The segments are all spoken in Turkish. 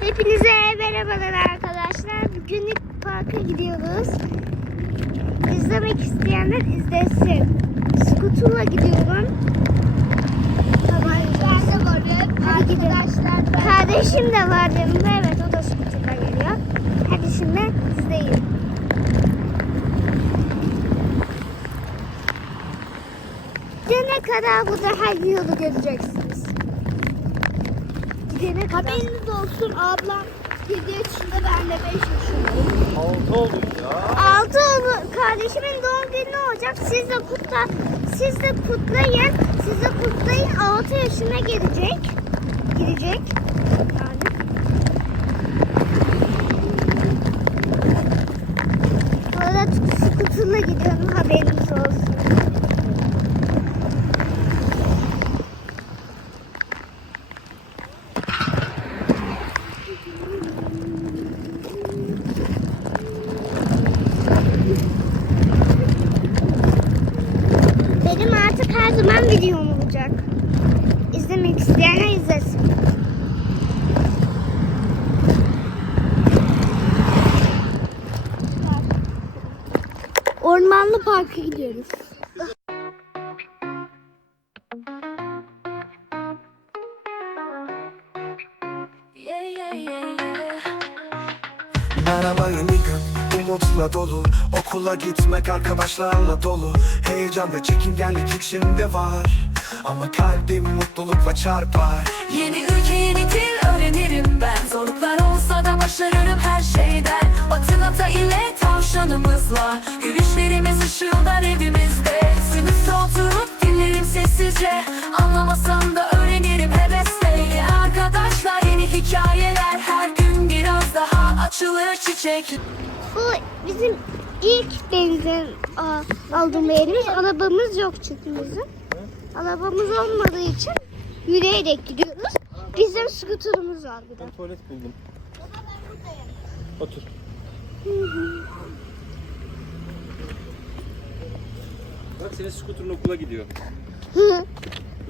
Hepinize merhabalar arkadaşlar. Bugünlük parka gidiyoruz. İzlemek isteyenler izlesin. Skuturla gidiyorum. Gidelim. Kardeşim de var yanımda. Evet o da skuturla geliyor. Hadi şimdi izleyin. Gidene kadar burada her yolu göreceksiniz. Gidene kadar. Haberiniz olsun ablam 7 yaşında ben de 5 yaşındayım. Altı oldu ya. Altı oğlu kardeşimin doğum günü olacak. Siz de kutla, siz de kutlayın. Siz de kutlayın. 6 yaşına gelecek. Girecek. Yani. Bu arada skuturla gidiyorum haberiniz olsun. Benim artık her zaman videom olacak. İzlemek isteyenler izlesin. Ormanlı parka gidiyoruz. Merhaba yeni umutla dolu Okula gitmek arkadaşlarla dolu. Heyecan ve çekingenlik içimde var. Ama kalbim mutlulukla çarpar. Yeni ülke yeni dil öğrenirim ben. Zorluklar olsa da başarırım her şeyden. Batı ata ile tavşanımızla. Gülüşlerimiz ışıldar evimizde. Sınıfta oturup dinlerim sessizce. Anlamasam da açılır çiçek Bu bizim ilk benzin aldığım yerimiz. Arabamız yok çünkü bizim. Arabamız olmadığı için yürüyerek gidiyoruz. Bizim skuterımız var bir de. Ben tuvalet buldum. Otur. Bak senin skuterın okula gidiyor.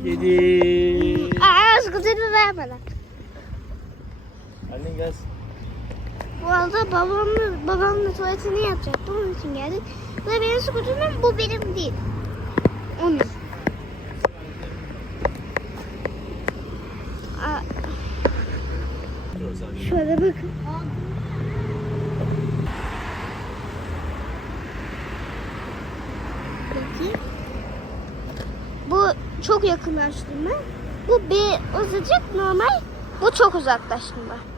Yedi. Aa skuterimi vermeden. Annen gelsin. Bu arada babamla, babamla tuvaletini yapacaktı. Onun için geldik. Bu da benim skuterim. Bu benim değil. Onun. Şöyle bakın. Bakayım. Bu çok yakınlaştırma. Bu bir azıcık normal. Bu çok uzaklaştırma.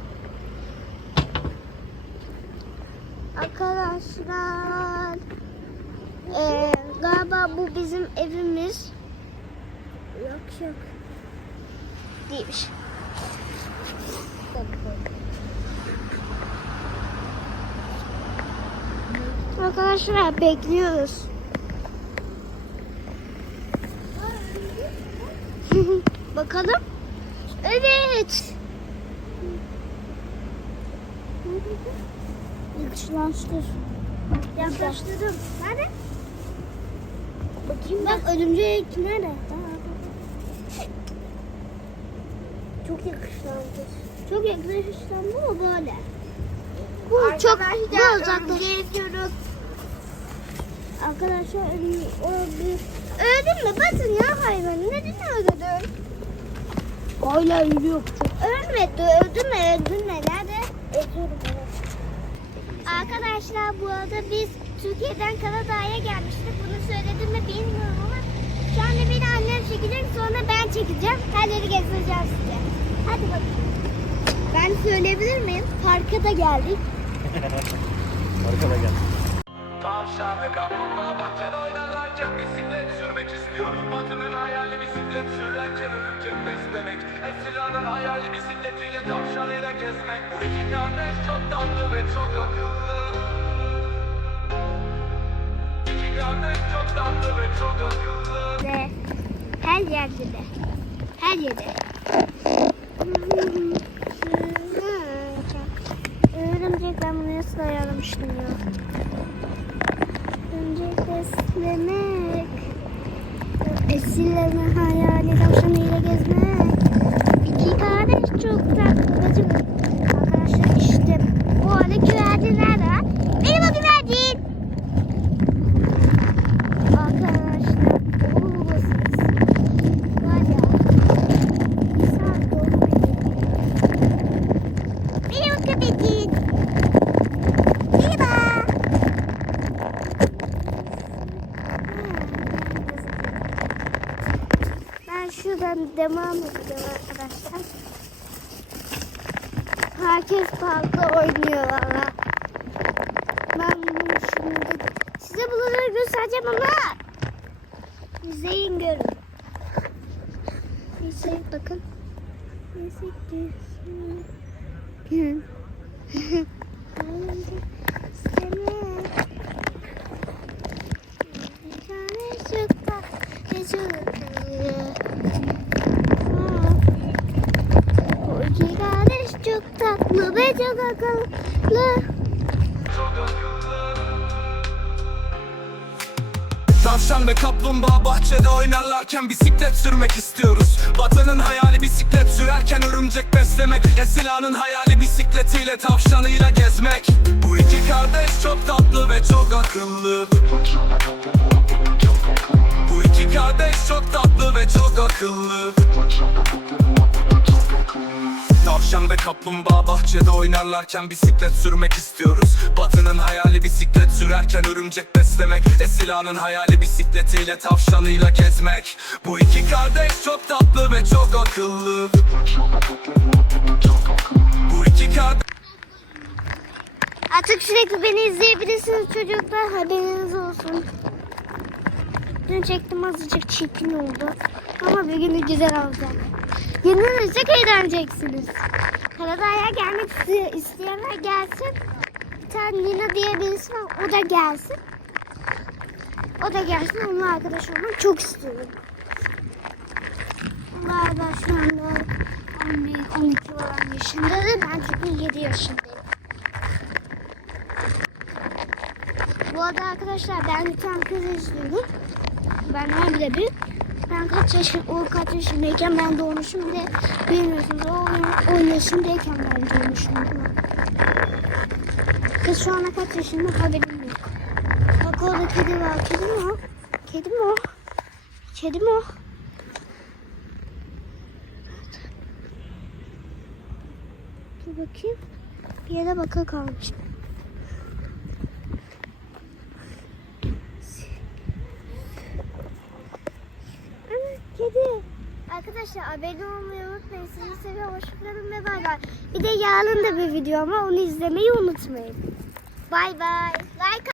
Arkadaşlar eee, galiba bu bizim evimiz. Yok yok. Değilmiş. Arkadaşlar bekliyoruz. Bakalım. Evet. Yakışlaştır. Yaklaştırdım. Nerede? Bakayım bak örümcek nerede? Çok yakışlandı. Çok yakışlandı ama böyle. Bu çok bu uzaklaştırıyoruz. Arkadaşlar bir Öldün mü? Batın ya hayvanı. Neden öldürdün? Hala yürüyor. Ölmedi. Öldün mü? Öldün mü? Nerede? Öldürdüm. Arkadaşlar bu arada biz Türkiye'den Karadağ'a gelmiştik. Bunu söyledim mi bilmiyorum ama şu anda beni annem çekecek sonra ben çekeceğim. Her yeri gezdireceğim size. Hadi bakalım. Ben söyleyebilir miyim? Parka da geldik. Arkada gel. Tavşan ve kaplumbağa bahçede oynarlarken bisiklet sürmek istiyorum Batının hayali bisiklet. Sürerken örümcek beslemek Esra'nın hayali bisikletiyle tavşanıyla gezmek. Bu iki kardeş çok tatlı ve çok akıllı. Her yerde de. Her yerde. Köpecik. Merhaba. Ben şuradan devam edeceğim arkadaşlar. Herkes parkta oynuyor valla. Ben bunu şimdi size buraları göstereceğim ama izleyin görün. Neyse bakın. Neyse görün. Çok tatlı ve çok akıllı. Tavşan ve kaplumbağa bahçede oynarlarken bisiklet sürmek istiyoruz. Vatanın hayali bisiklet sürerken örümcek beslemek. Esila'nın hayali bisikletiyle tavşanıyla gezmek. Bu iki kardeş çok tatlı ve çok akıllı. Bu iki kardeş çok tatlı ve çok akıllı Tavşan ve kaplumbağa bahçede oynarlarken bisiklet sürmek istiyoruz Batının hayali bisiklet sürerken örümcek beslemek Esila'nın hayali bisikletiyle tavşanıyla gezmek Bu iki kardeş çok tatlı ve çok akıllı Bu iki kardeş Artık sürekli beni izleyebilirsiniz çocuklar haberiniz olsun. Dün çektim azıcık çirkin oldu. Ama bir günü güzel olacak. Yeni çok eğleneceksiniz. Karadağ'a gelmek iste- isteyenler gelsin. Bir tane Nina diye birisi var. O da gelsin. O da gelsin. Onunla arkadaş olmak çok istiyorum. Onlar da şu anda 11-12 olan yaşındadır. Ben çünkü 7 yaşındayım. Bu arada arkadaşlar ben bir tane kız izliyorum. Benden bile büyük. Ben kaç yaşım, o kaç yaşındayken ben doğmuşum de bilmiyorsunuz o on- 10 yaşındayken ben doğmuşum. Kız şu ana kaç yaşında haberim yok. Bak orada kedi var. Kedi mi o? Kedi mi o? Kedi mi o? Dur bakayım. Bir yere baka kalmış. Ana kedi. Arkadaşlar abone olmayı unutmayın. Sizi seviyorum. Hoşçakalın ve bay bay. Bir de yarın da bir video ama onu izlemeyi unutmayın. Bay bay.